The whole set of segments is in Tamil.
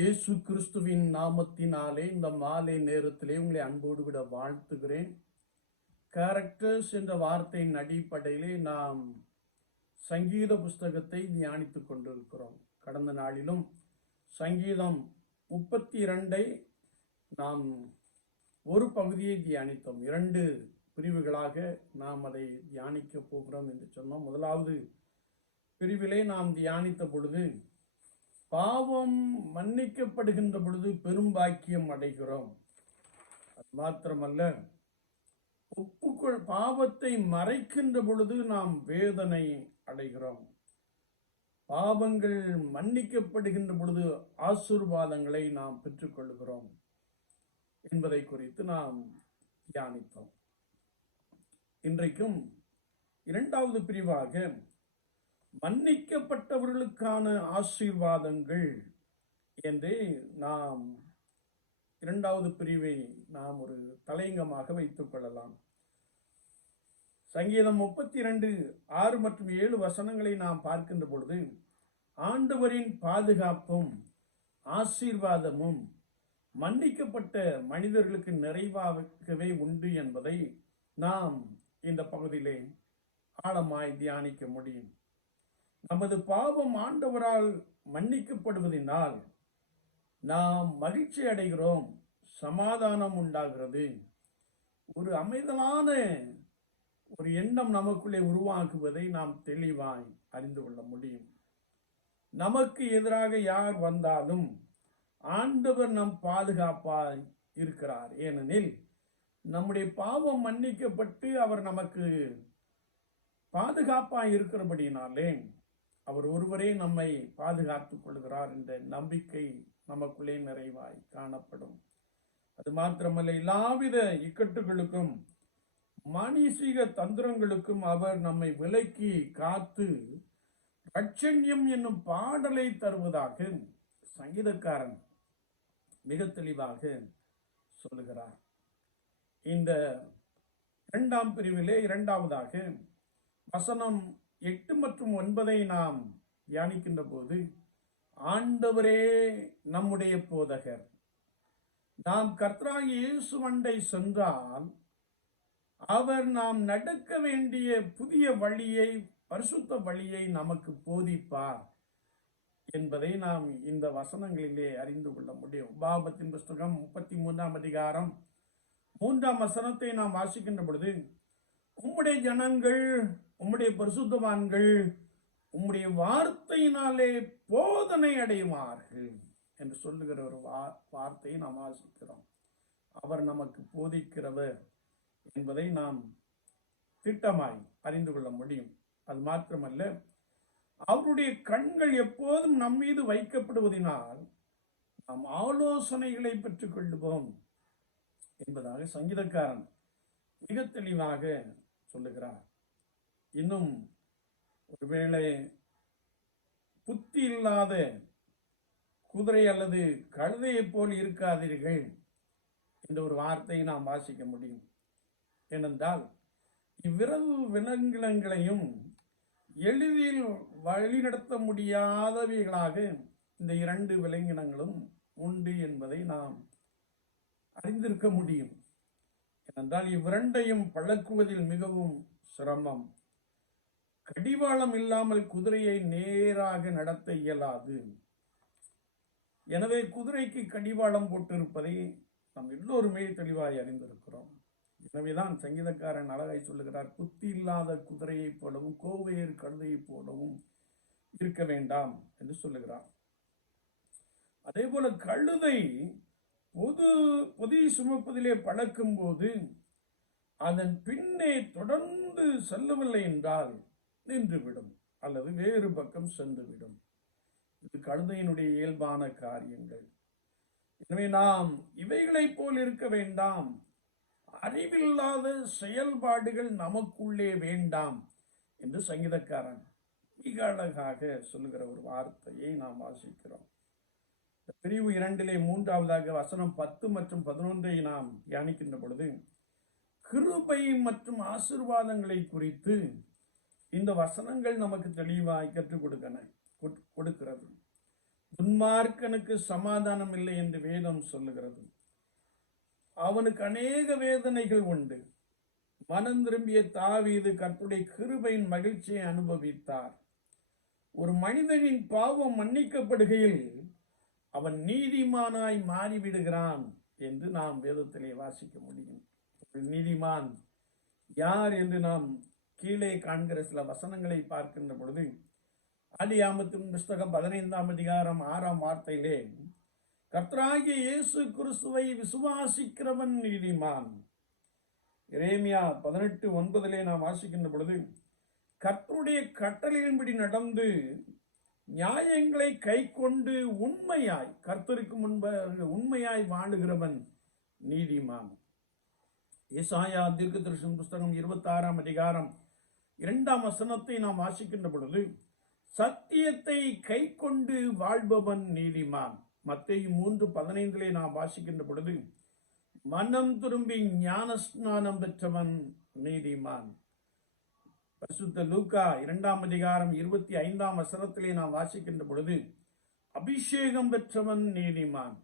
இயேசு கிறிஸ்துவின் நாமத்தினாலே இந்த மாலை நேரத்திலே உங்களை அன்போடு விட வாழ்த்துகிறேன். கேரக்டர்ஸ் என்ற வார்த்தையின் அடிப்படையிலே நாம் சங்கீத புஸ்தகத்தை தியானித்துக் கொண்டிருக்கிறோம். கடந்த நாளிலும் சங்கீதம் முப்பத்தி இரண்டை நாம் ஒரு பகுதியை தியானித்தோம். இரண்டு பிரிவுகளாக நாம் அதை தியானிக்க போகிறோம் என்று சொன்னோம். முதலாவது பிரிவிலே நாம் தியானித்த பொழுது பாவம் மன்னிக்கப்படுகின்ற பொழுது பெரும் பாக்கியம் அடைகிறோம். அது மாத்திரமல்ல ஒப்புக்கொள் பாவத்தை மறைக்கின்ற பொழுது நாம் வேதனை அடைகிறோம். பாவங்கள் மன்னிக்கப்படுகின்ற பொழுது ஆசீர்வாதங்களை நாம் பெற்றுக்கொள்கிறோம் என்பதை குறித்து நாம் தியானித்தோம். இன்றைக்கும் இரண்டாவது பிரிவாக மன்னிக்கப்பட்டவர்களுக்கான ஆசீர்வாதங்கள் என்று நாம் இரண்டாவது பிரிவை நாம் ஒரு தலையங்கமாக வைத்துக் கொள்ளலாம். சங்கீதம் முப்பத்தி இரண்டு ஆறு மற்றும் ஏழு வசனங்களை நாம் பார்க்கின்ற பொழுது ஆண்டவரின் பாதுகாப்பும் ஆசீர்வாதமும் மன்னிக்கப்பட்ட மனிதர்களுக்கு நிறைவாகவே உண்டு என்பதை நாம் இந்த பகுதியிலே ஆழமாய் தியானிக்க முடியும். நமது பாவம் ஆண்டவரால் மன்னிக்கப்படுவதனால் நாம் மகிழ்ச்சி அடைகிறோம் சமாதானம் உண்டாகிறது. ஒரு அமைதலான ஒரு எண்ணம் நமக்குள்ளே உருவாக்குவதை நாம் தெளிவாய் அறிந்து கொள்ள முடியும். நமக்கு எதிராக யார் வந்தாலும் ஆண்டவர் நம் பாதுகாப்பாய் இருக்கிறார். ஏனெனில் நம்முடைய பாவம் மன்னிக்கப்பட்டு அவர் நமக்கு பாதுகாப்பாய் இருக்கிறபடினாலே அவர் ஒருவரே நம்மை பாதுகாத்துக் கொள்கிறார் என்ற நம்பிக்கை நமக்குள்ளே நிறைவாய் காணப்படும். அது மாத்திரமல்ல எல்லாவித இக்கட்டுகளுக்கும் மானசீக தந்திரங்களுக்கும் அவர் நம்மை விலக்கி காத்து ரட்சண்யம் என்னும் பாடலை தருவதாக சங்கீதக்காரன் மிக தெளிவாக சொல்லுகிறார். இந்த இரண்டாம் பிரிவிலே இரண்டாவதாக வசனம் எட்டு மற்றும் ஒன்பதை நாம் தியானிக்கின்ற போது ஆண்டவரே நம்முடைய போதகர். நாம் கர்த்தராகி இயேசு வண்டை சென்றால் அவர் நாம் நடக்க வேண்டிய புதிய வழியை பரிசுத்த வழியை நமக்கு போதிப்பார் என்பதை நாம் இந்த வசனங்களிலே அறிந்து கொள்ள முடியும். பாபத்தின் புஸ்தகம் முப்பத்தி மூன்றாம் அதிகாரம் மூன்றாம் வசனத்தை நாம் வாசிக்கின்ற பொழுது உம்முடைய ஜனங்கள் உம்முடைய பரிசுத்தவான்கள் உம்முடைய வார்த்தையினாலே போதனை அடைவார்கள் என்று சொல்லுகிற ஒரு வா வார்த்தையை நாம் ஆசிக்கிறோம் அவர் நமக்கு போதிக்கிறவர் என்பதை நாம் திட்டமாய் அறிந்து கொள்ள முடியும். அது மாத்திரமல்ல அவருடைய கண்கள் எப்போதும் நம் மீது வைக்கப்படுவதனால் நாம் ஆலோசனைகளை பெற்றுக் கொள்ளுவோம் என்பதாக சங்கீதக்காரன் மிக தெளிவாக சொல்லுகிறார். இன்னும் ஒருவேளை புத்தி இல்லாத குதிரை அல்லது கழுதையைப் போல் இருக்காதீர்கள் என்ற ஒரு வார்த்தையை நாம் வாசிக்க முடியும். ஏனென்றால் இவ்விரவு விலங்கினங்களையும் எளிதில் வழிநடத்த முடியாதவைகளாக இந்த இரண்டு விலங்கினங்களும் உண்டு என்பதை நாம் அறிந்திருக்க முடியும். ஏனென்றால் இவ்விரண்டையும் பழக்குவதில் மிகவும் சிரமம். கடிவாளம் இல்லாமல் குதிரையை நேராக நடத்த இயலாது. எனவே குதிரைக்கு கடிவாளம் போட்டிருப்பதை நாம் எல்லோருமே தெளிவாய் அறிந்திருக்கிறோம். எனவேதான் சங்கீதக்காரன் அழகாய் சொல்லுகிறார் புத்தி இல்லாத குதிரையைப் போலவும் கோவையர் கழுதையைப் போலவும் இருக்க வேண்டாம் என்று சொல்லுகிறார். அதே போல கழுதை பொது பொதி சுமப்பதிலே பழக்கும் போது அதன் பின்னே தொடர்ந்து செல்லவில்லை என்றால் நின்றுவிடும் அல்லது வேறு பக்கம் சென்றுவிடும். இது கழுதையினுடைய இயல்பான காரியங்கள். எனவே நாம் இவைகளைப் போல் இருக்க வேண்டாம். அறிவில்லாத செயல்பாடுகள் நமக்குள்ளே வேண்டாம் என்று சங்கீதக்காரன் மிக அழகாக சொல்லுகிற ஒரு வார்த்தையை நாம் வாசிக்கிறோம். பிரிவு இரண்டிலே மூன்றாவதாக வசனம் பத்து மற்றும் பதினொன்றை நாம் தியானிக்கின்ற பொழுது கிருபை மற்றும் ஆசிர்வாதங்களை குறித்து இந்த வசனங்கள் நமக்கு தெளிவாய் கற்றுக் கொடுக்கன கொடுக்கிறது. துன்மார்க்கனுக்கு சமாதானம் இல்லை என்று வேதம் சொல்லுகிறது. அவனுக்கு அநேக வேதனைகள் உண்டு. மனம் திரும்பிய தாவீது கர்த்தருடைய கிருபையின் மகிழ்ச்சியை அனுபவித்தார். ஒரு மனிதனின் பாவம் மன்னிக்கப்படுகையில் அவன் நீதிமானாய் மாறிவிடுகிறான் என்று நாம் வேதத்திலே வாசிக்க முடியும். நீதிமான் யார் என்று நாம் கீழே காண்கிற சில வசனங்களை பார்க்கின்ற பொழுது ஆதியாமத்தின் புஸ்தகம் பதினைந்தாம் அதிகாரம் ஆறாம் வார்த்தையிலே கர்த்தராகிய இயேசு கிறிஸ்துவை விசுவாசிக்கிறவன் நீதிமான். இரேமியா பதினெட்டு ஒன்பதிலே நாம் வாசிக்கின்ற பொழுது கர்த்தருடைய கட்டளையின்படி நடந்து நியாயங்களை கை கொண்டு உண்மையாய் கர்த்தருக்கு முன்பாக உண்மையாய் வாழுகிறவன் நீதிமான். ஏசாயா தீர்க்க தரிசன புஸ்தகம் இருபத்தாறாம் அதிகாரம் இரண்டாம் வசனத்தை நாம் வாசிக்கின்ற பொழுது சத்தியத்தை கை கொண்டு வாழ்பவன் நீதிமான். மத்திய மூன்று பதினைந்திலே நாம் வாசிக்கின்ற பொழுது மனம் திரும்பி ஞானஸ்நானம் பெற்றவன் நீதிமான். பரிசுத்த லூக்கா இரண்டாம் அதிகாரம் இருபத்தி ஐந்தாம் வசனத்திலே நாம் வாசிக்கின்ற பொழுது அபிஷேகம் பெற்றவன் நீதிமான்.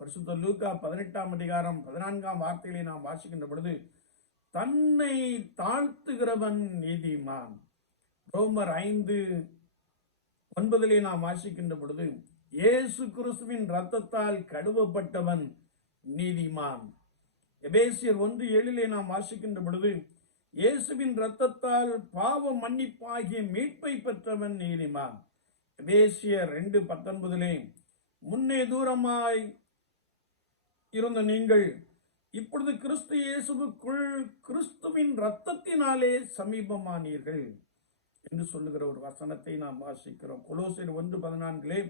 பரிசுத்த லூக்கா பதினெட்டாம் அதிகாரம் பதினான்காம் வார்த்தையிலே நாம் வாசிக்கின்ற பொழுது தன்னை தாழ்த்துகிறவன் நீதிமான். ரோமர் ஐந்து ஒன்பதிலே நாம் வாசிக்கின்ற பொழுது இயேசு கிறிஸ்துவின் ரத்தத்தால் கழுவப்பட்டவன் நீதிமான். எபேசியர் ஒன்று ஏழிலே நாம் வாசிக்கின்ற பொழுது இயேசுவின் இரத்தத்தால் பாவ மன்னிப்பாகிய மீட்பை பெற்றவன் நீதிமான். எபேசியர் ரெண்டு பத்தொன்பதிலே முன்னே தூரமாய் இருந்த நீங்கள் இப்பொழுது கிறிஸ்து இயேசுவுக்குள் கிறிஸ்துவின் இரத்தத்தினாலே சமீபமானீர்கள் என்று சொல்லுகிற ஒரு வசனத்தை நாம் வாசிக்கிறோம். கொலோசியர் ஒன்று பதினான்கிலே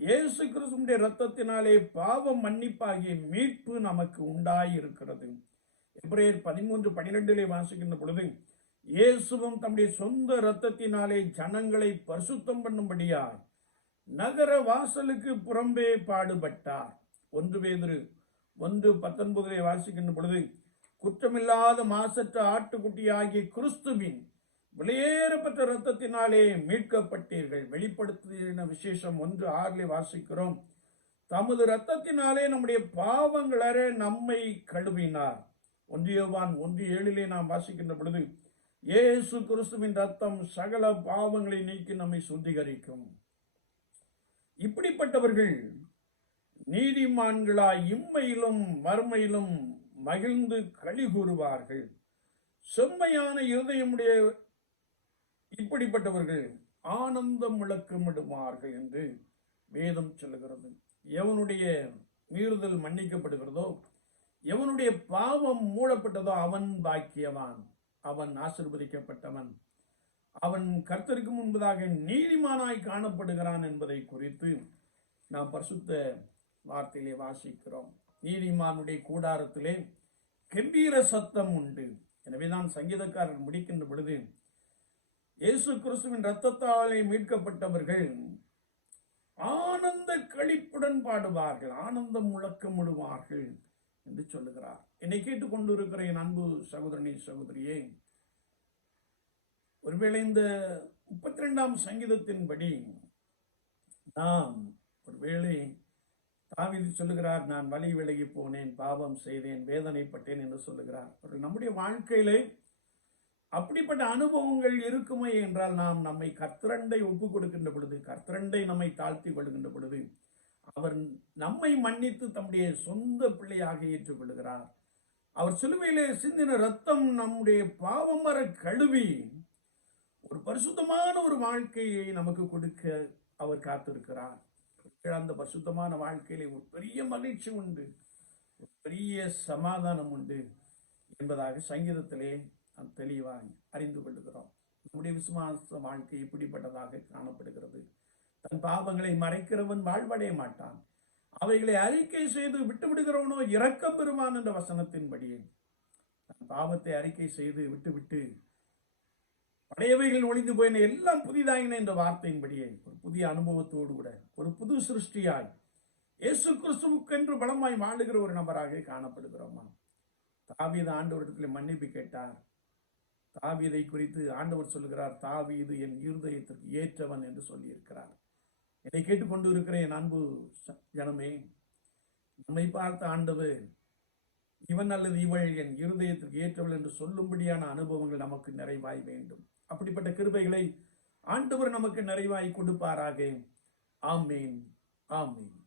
இயேசு கிறிஸ்துடைய இரத்தத்தினாலே பாவம் மன்னிப்பாகிய மீட்பு நமக்கு உண்டாயிருக்கிறது. எப்ரேயர் பதிமூன்று பனிரெண்டிலே வாசிக்கின்ற பொழுது இயேசுவும் தம்முடைய சொந்த இரத்தத்தினாலே ஜனங்களை பரிசுத்தம் பண்ணும்படியாய் நகர வாசலுக்கு புறம்பே பாடுபட்டார். ஒன்று பேதுரு ஒன்று பத்தொன்பதிலே வாசிக்கின்ற பொழுது குற்றமில்லாத மாசற்ற ஆட்டுக்குட்டி ஆகிய கிறிஸ்துவின் வெளியேறப்பட்ட இரத்தத்தினாலே மீட்கப்பட்டீர்கள். வெளிப்படுத்தின விசேஷம் ஒன்று ஆறிலே வாசிக்கிறோம். தமது இரத்தத்தினாலே நம்முடைய பாவங்களரே நம்மை கழுவினார். ஒன்றியவான் ஒன்று ஏழிலே நாம் வாசிக்கின்ற பொழுது இயேசு கிறிஸ்துவின் ரத்தம் சகல பாவங்களை நீக்கி நம்மை சுத்திகரிக்கும். இப்படிப்பட்டவர்கள் நீதிமான்களாய் இம்மையிலும் மறுமையிலும் மகிழ்ந்து களி கூறுவார்கள். செம்மையான இருதயமுடைய இப்படிப்பட்டவர்கள் ஆனந்தம் முழக்கமிடுவார்கள் என்று வேதம் சொல்லுகிறது. எவனுடைய மீறுதல் மன்னிக்கப்படுகிறதோ எவனுடைய பாவம் மூடப்பட்டதோ அவன் பாக்கியவான். அவன் ஆசிர்வதிக்கப்பட்டவன். அவன் கர்த்தருக்கு முன்பதாக நீதிமானாய் காணப்படுகிறான் என்பதை குறித்து நாம் பரிசுத்த வார்த்தையிலே வாசிக்கிறோம். நீதிமானுடைய கூடாரத்திலே கம்பீர சத்தம் உண்டு. எனவேதான் சங்கீதக்காரர் முடிக்கின்ற பொழுது இயேசு கிறிஸ்துவின் இரத்தத்தாலே மீட்கப்பட்டவர்கள் ஆனந்த கழிப்புடன் பாடுவார்கள் ஆனந்தம் முழக்கமிடுவார்கள் என்று சொல்லுகிறார். என்னை கேட்டுக்கொண்டு இருக்கிற என் அன்பு சகோதரனி சகோதரியே ஒருவேளை இந்த முப்பத்தி ரெண்டாம் சங்கீதத்தின்படி நாம் ஒருவேளை தாவிதி சொல்லுகிறார் நான் வழி விலகி போனேன் பாவம் செய்தேன் வேதனைப்பட்டேன் என்று சொல்லுகிறார். அவர்கள் நம்முடைய வாழ்க்கையிலே அப்படிப்பட்ட அனுபவங்கள் இருக்குமே என்றால் நாம் நம்மை கர்த்தரண்டை ஒப்பு கொடுக்கின்ற பொழுது கர்த்தரண்டை நம்மை தாழ்த்தி கொள்கின்ற பொழுது அவர் நம்மை மன்னித்து தம்முடைய சொந்த பிள்ளையாக ஏற்றுக்கொள்கிறார். அவர் சிலுவையிலே சிந்தின ரத்தம் நம்முடைய பாவமர கழுவி ஒரு பரிசுத்தமான ஒரு வாழ்க்கையை நமக்கு கொடுக்க அவர் காத்திருக்கிறார். அந்த பரிசுத்தமான வாழ்க்கையிலே ஒரு பெரிய மகிழ்ச்சி உண்டு. பெரிய சமாதானம் உண்டு என்பதாக சங்கீதத்திலே நாம் அறிந்து கொள்கிறோம் நம்முடைய விசுவாச வாழ்க்கை இப்படிப்பட்டதாக காணப்படுகிறது. தன் பாவங்களை மறைக்கிறவன் வாழ்வடைய மாட்டான். அவைகளை அறிக்கை செய்து விட்டு விடுகிறவனோ இரக்கம் பெறுவான் என்ற வசனத்தின்படியே. தன் பாவத்தை அறிக்கை செய்து விட்டுவிட்டு பழையவைகள் ஒளிந்து போயின எல்லாம் புதிதாயின என்ற வார்த்தையின்படியே ஒரு புதிய அனுபவத்தோடு கூட ஒரு புது சிருஷ்டியாய் இயேசு கிறிஸ்துவுக்கென்று பலமாய் வாழுகிற ஒரு நபராக காணப்படுகிறோமா? தாவீத ஆண்டவரிடத்தில் மன்னிப்பு கேட்டார். தாவீதை குறித்து ஆண்டவர் சொல்லுகிறார் தாவீது என் இருதயத்திற்கு ஏற்றவன் என்று சொல்லியிருக்கிறார். என்னை கேட்டுக்கொண்டு இருக்கிற என் அன்பு ச- ஜனமே நம்மை பார்த்த ஆண்டவர் இவன் அல்லது இவள் என் இருதயத்திற்கு ஏற்றவள் என்று சொல்லும்படியான அனுபவங்கள் நமக்கு நிறைவாய் வேண்டும். அப்படிப்பட்ட கிருபைகளை ஆண்டவர் நமக்கு நிறைவாய் கொடுப்பாராக. ஆமீன். ஆமீன்.